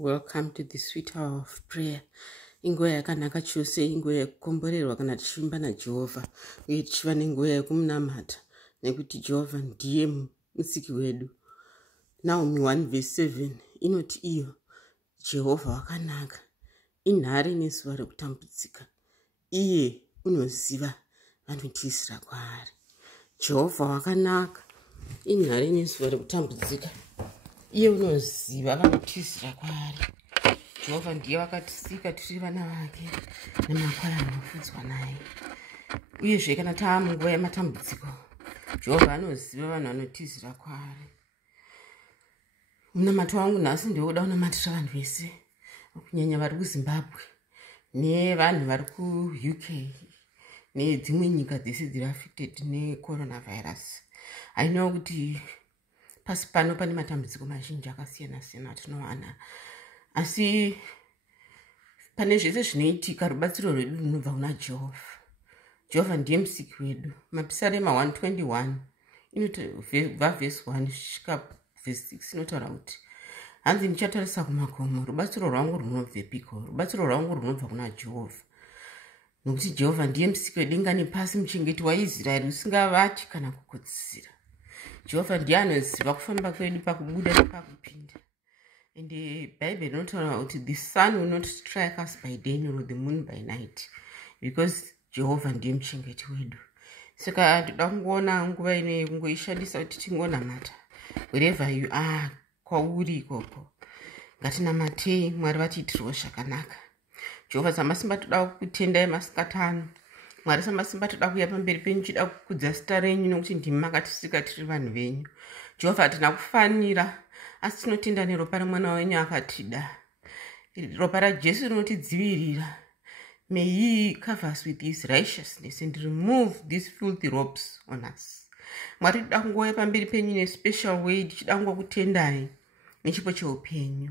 Welcome to the sweet hour of prayer. Inguva yakanaka chose, inguva yekukomborerwa kana tichimba naJehovha uye tichiva nenguva yekumunamata nekuti Jehovha ndiye musiki wedu. Naomi 1:7 inoti iyo Jehovha wakanaka, inhare nezuva rekutambudzika, iye unoziva vanotiisira kwaari. Jehovha wakanaka, inhare nezuva rekutambudzika, iye unoziva vanotiisira kwaari. Jehovha ndiye wakatisika tiri vana vake namakwai anofudzwa naye. Uyezve kana tava munguva yematambudziko, Jehovha anoziva vanhu vanotiizira kwaari. Munamato wangu nhasi ndeuda unamatira vanhu vese, kunyanya vari kuZimbabwe nevanhu vari kuUK nedzimwe nyika dzese dziri affected necoronavirus. I know kuti pasi pano pane matambudziko mazhinji akasiyana siyana atinowana, asi pane zvese zvinoitika rubatsiro rwedu runobva kuna Jehovha. Jehovha ndiye musiki wedu. Mapisarema 121 inobva vhesi 1 kusvika vhesi 6 inotaura kuti hanzi ndichatarisa kumakomo, rubatsiro rwangu runobvepiko? Rubatsiro rwangu runobva kuna Jehovha. Nokuti Jehovha ndiye musiki wedenga nepasi, muchengeti waIsraeri usingavati kana kukotsira. Jehovha ndiye anoziva kufamba kwedu pakubuda nepakupinda. And the Bible rinotaura kuti the sun will not strike us by day nor the moon by night, because Jehovha ndiye muchengeti wedu. Saka toda kungoona nguva ino kungoishandisa kuti tingonamata wherever you are, kwauri ikoko. Ngatinamatei, Mwari vatiitirwa zvakanaka. Jehovha samasimba toda kukutendai masikatano. Mwari samasimba toda kuuya pamberi penyu tichida kukudza zita renyu nokuti ndimi makatisika tiri vanhu venyu. Jehovha hatina kufanira, asi tinotenda neropa remwana wenyu akatida. Ropa raJesu rinotidzivirira. May he cover us with his righteousness and remove these filthy robes on us. Mwari toda kungouya pamberi penyu nespecial way, tichida kungokutendai nechipo cheupenyu.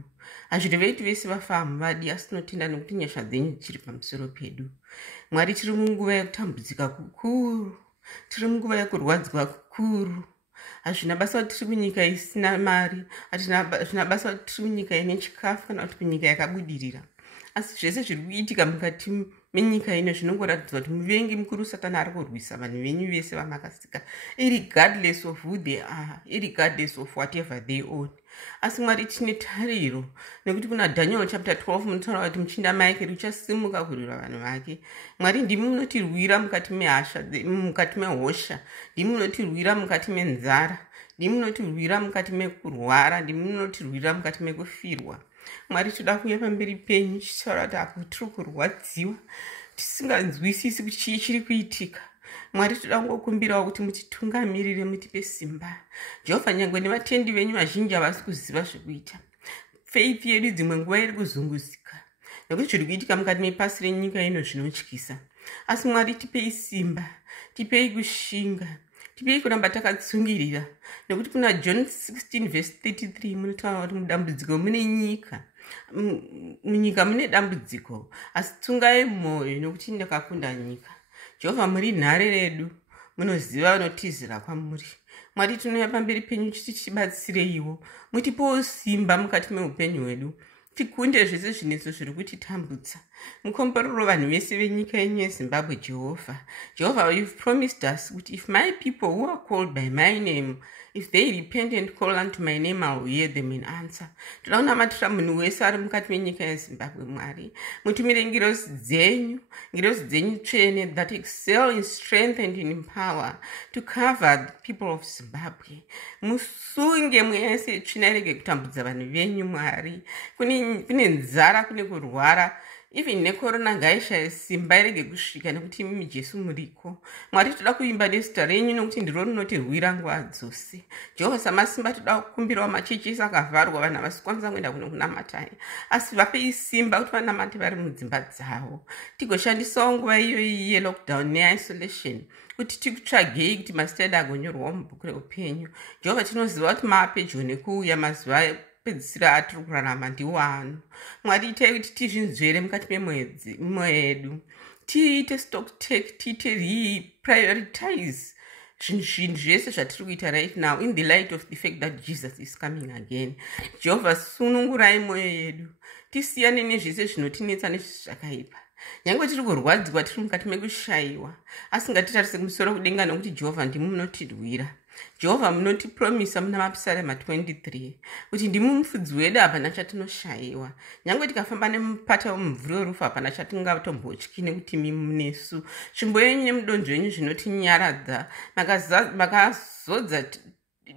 Hazvirevei kuti vese vafamba vadi, asi tinotenda nekuti nyasha dzenyu dzichiri pamusoro pedu. Mwari, tiri munguva yekutambudzika kukuru, tiri munguva yekurwadzwa kukuru. Hazvina basa kuti tiri kunyika isina mari, hazvina basa kuti tiri kunyika ine chikafu kana kuti kunyika yakabudirira. Asi zvese zviri kuitika mukati menyika ino zvinongoratidza kuti muvengi mukuru Satani ari kurwisa vanhu venyu vese vamakasika, irregardless of who they are, irregardless of whatever they own. Asi Mwari, tine tariro nekuti kuna Daniel chapter 12 munotaura kuti muchinda Michael uchasimuka kurwira vanhu vake. Mwari, ndimi munotirwira mukati mehasha, mukati mehosha, ndimi munotirwira mukati menzara, ndimi munotirwira mukati mekurwara, ndimi munotirwira mukati mekufirwa. Mwari, toda kuuya pamberi penyu tichitaura kuti apo tiri kurwadziwa, tisinganzwisisi kuti chii chiri kuitika. Mwari, toda kungokumbirawo kuti mutitungamirire, mutipe simba. Jehovha, nyangwe nevatendi venyu vazhinji havasi kuziva zvekuita. Faith yedu dzimwe nguva iri kuzunguzika nekuti zviri kuitika mukati mepasi renyika ino zvinotyisa. Asi Mwari, tipei simba, tipei kushinga, tipei kuramba takatsungirira, nekuti kuna John 16:33 munotaura kuti mudambudziko mune nyika, munyika mune dambudziko, asi tsungai mwoyo nokuti ndakakunda nyika. Jehovha, muri nhare redu, munoziva vanotizira kwamuri. Mwari, tinouya pamberi penyu kuti tibatsireiwo, mutipewo simba mukati meupenyu hwedu, tikunde zvese zvinetso zviri kutitambudza. Mukomborero vanhu vese venyika yenyu yeZimbabwe. Jehovah, you've promised us kuti if my people who are called by my name, if they repent and call unto my name, I will hear them and answer. Toda kunamatira munhu wese ari mukati menyika yeZimbabwe. Mwari, mutumire ngirozi dzenyu tsvene that excel in strength and in power to cover the people of Zimbabwe. Musunge mweya yese yetsvina irege kutambudza vanhu venyu. Mwari, kune nzara, kune kurwara, even nekorona ngaishaye simba irege kusvika nekuti imi Jesu muriko. Mwari, toda kuimba nezita renyu nokuti ndiro rinotirwira nguva dzose. Jehovha, samasimba toda kukumbirawo machechi ese akavharwa, vanhu havasi kwanisa kuenda kunamatai, asi vapei simba kuti vanamate vari mudzimba dzavo. Tigoshandisawo nguva iyoyi yelockdown neisolation kuti tikutsvagei kuti mazita edu agonyorwawo mubhuku reupenyu. Jehovha, tinoziva kuti maapedyo nekuuya mazuva pedzisira atiri kurarama ndiwo ano. Mwari, itai kuti tizvinzvere mukati memwoyo yedu, tiite stock take, tiite reprioritize zvinhu zvese zvatiri kuita right now in the light of the fact that Jesus is coming again. Jehovah, sunungurai mwoyo yedu, tisiyane nezvese zvinotinetsa nezvakaipa. Nyange tiri kurwadzwa tiri mukati mekushayiwa, asi ngatitarise kumusoro kudenga nokuti Jehovah ndimi munotirwira. Jehovah munotipromisa muna Mapsalm 23 kuti ndimi mufudzi wedu, hapana chatinoshayiwa. Nyange tikafamba nemupata womumvuri werufu, hapana chatingatombotyi nekuti imi munesu. Tsvimbo yenyu nemudonzvo yenyu zvinotinyaradza. Makazodza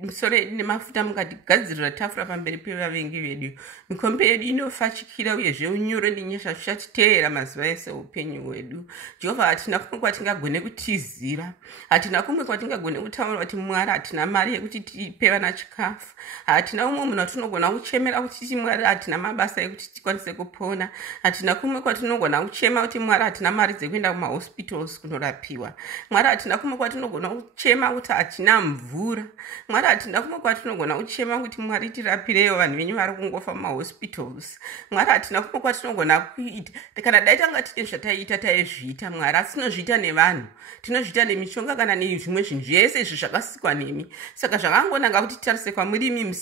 misoro yedu nemafuta, mukatigadzirira tafura pamberi pevavengi vedu. Mikombe yedu inofashikira, uyezve unyoro nenyasha zvichatiteera mazuva ese upenyu hwedu. Jehovah, hatina kumwe kwatingagone kutizira, hatina kumwe kwatingagone kutaura kuti Mwari hatina mari yekuti tipe vana chikafu, hatina umwe munhu watinogona kuchemera kuti Mwari hatina mabasa ekuti tikwanise kupona, hatina kumwe kwatinogona kuchema kuti Mwari hatina mari dzekuenda kumahospitals kunorapiwa, Mwari hatina kumwe kwatinogona kuchema kuti hatina mvura, Mwari hatina kumwe kwatinogona kuchema kuti Mwari tirapireyo vanhu venyu vari kungofa mumahospitals, Mwari hatina kumwe kwatinogona kuita. Kana dai tanga tine zvataita taizviita Mwari, asi tinozviita nevanhu, tinozviita nemishonga kana nezvimwe zvinhu zvese izvi zvakasikwa nemi. Saka zvakangonanga kuti tarise kwamuri imi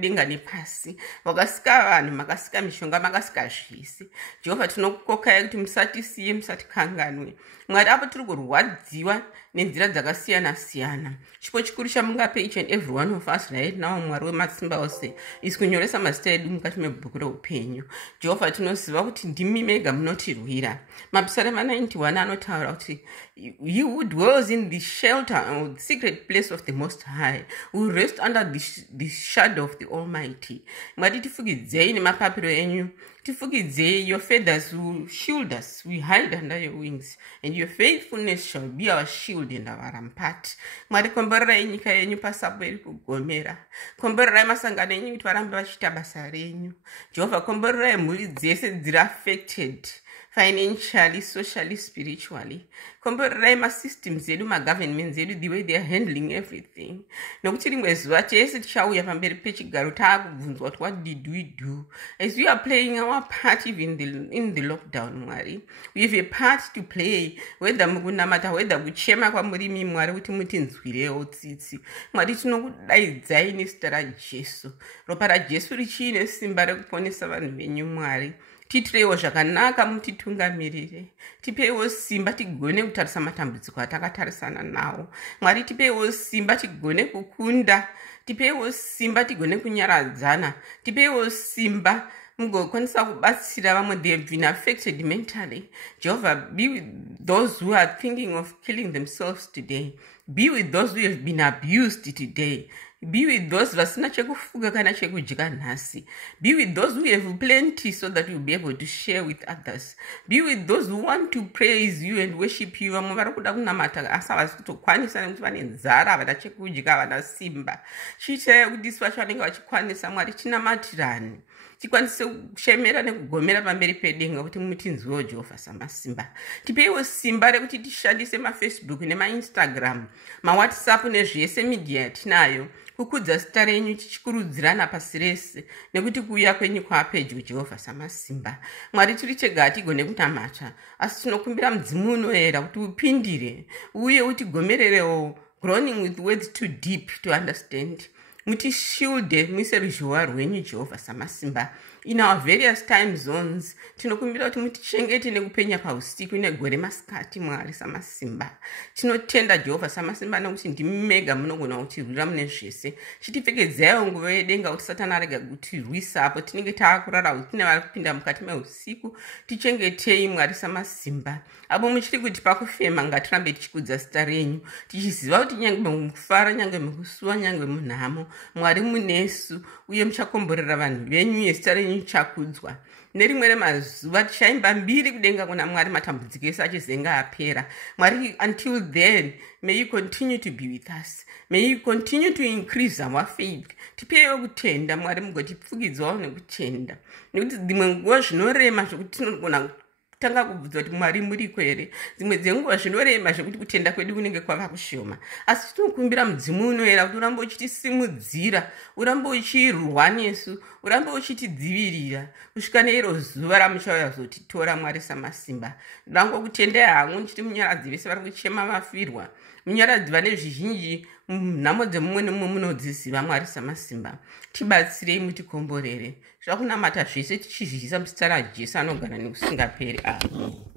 denga nepasi, vakasika vanhu, makasika mishonga, makasika zvese. Jehovah, tinokukokai kuti musatisiye, musatikanganwe Mwari. Apo tiri kurwadziwa nenzira dzakasiyana siyana, chipo chikuru chamungape each and every one of us right now, Mwari wemasimba ose, isi kunyoresa mazita edu mukati mebhuku reupenyu. Jehovah, tinoziva kuti ndimi mega munotirwira. Mapsalm 91 anotaura kuti he who dwells in the shelter or the secret place of the Most High will rest under the shadow of the Almighty. Mwari, tifukidzei nemapapiro enyu, tifukidzei. Your feathers will shield us, we hide under your wings, and your faithfulness shall be our shield and our rampart. Mwari, komborerai nyika yenyu pasapo iri kugomera, komborerai masangano enyu kuti varambe vachiita basa renyu. Jehovah, komborerai mhuri dzese dziri affected financially, socially, spiritually. Komborerai masystems edu, magovernments edu, the way they are handling everything. Nokuti rimwe zuva tese tichauya pamberi pechigaro taakubvunzwa kuti what did we do? As we are playing our part even in the lockdown, Mwari, we have a part to play, whether mukunamata, whether kuchema kwamuri imi Mwari kuti mutinzwirewo tsitsi. Mwari, tinokudaidzai nezita raJesu. Ropa raJesu richiine simba rekuponesa vanhu venyu Mwari. Titirewo zvakanaka, mutitungamirire, tipewo simba tigone kutarisa matambudziko atakatarisana nawo. Mwari, tipewo simba tigone kukunda, tipewo simba tigone kunyaradzana, tipewo simba mugokwanisa kubatsira vamwe they have been affected mentally. Jehovah, be with those who are thinking of killing themselves today. Be with those who have been abused today. Be with those vasina chekufuga kana chekudya nhasi. Be with those who have plenty so that you'll be able to share with others. Be with those who want to praise you and worship you. Vamwe vari kuda kunamata asi havasi kutokwanisa nekuti vane nzara, havana chekudya, havana simba. Chiitai kuti isu vacho vanenge vachikwanisa, Mwari, tinamatirani, tikwanise kushemera nekugomera pamberi pedenga kuti mutinzwewo Jehovah samasimba. Tipeiwo simba rekuti tishandise maFacebook nemaInstagram, maWhatsApp nezvese media yatinayo kukudza zita renyu, tichikurudzirana pasi rese nekuti kuuya kwenyu kwapedyo Jehovah samasimba. Mwari, tiri chega hatigone kunamata, asi tinokumbira mudzimu unoera kuti upindire uye utigomererewo, groaning with words too deep to understand. Mutishilde, muise ruzhowa rwenyu Jehovah samasimba. In our various time zones, tinokumbira kuti mutichengete nekupenya pausiku negore masikati Mwari samasimba. Tinotenda Jehovah samasimba nekuti ndimi mega munogona kutirwira mune zvese. Chitipfekedzaiwo nguva yedenga kuti Satani arega kutirwisa apo tinenge taakurara kuti tine vari kupinda mukati meusiku. Tichengetei Mwari samasimba. Apo muchiri kuti pakufema ngatirambe tichikudza zita renyu, tichiziva kuti nyange mukufara, nyange mukusuwa, nyange munhamo, Mwari munesu uye muchakomborera vanhu venyu uye zita renyu chakudzwa. Nerimwe remazuva tichaimba mbiri kudenga kuna Mwari, matambudziko ese achizenga apera. Mwari, until then, may you continue to be with us. May you continue to increase our faith. Tipewo kutenda Mwari, mugotipfukidzwawo nekutenda. Nekuti dzimwe nguva zvinorema zvokuti tinogona tanga kubvunza kuti Mwari muriko here. Dzimwe dzenguva zvinorema zvekuti kutenda kwedu kunenge kwava kushoma. Asi tinokumbira mudzimu unoera kuti urambe uchitisimudzira, urambe uchirwa nesu, urambe uchitidzivirira kusvika neiro zuva ramuchauya kuzotitora Mwari samasimba. Ndango kutendai hangu ndichiti munyaradzi vese vari kuchema vafirwa, munyaradzi vane zvizhinji, nhamo dzemumwe nemumwe munodziziva. Mwari Samasimba, tibatsirei mutikomborere. Zvakunamata zvese tichizviisa muzita raJesu anogara nekusingaperi. Amen.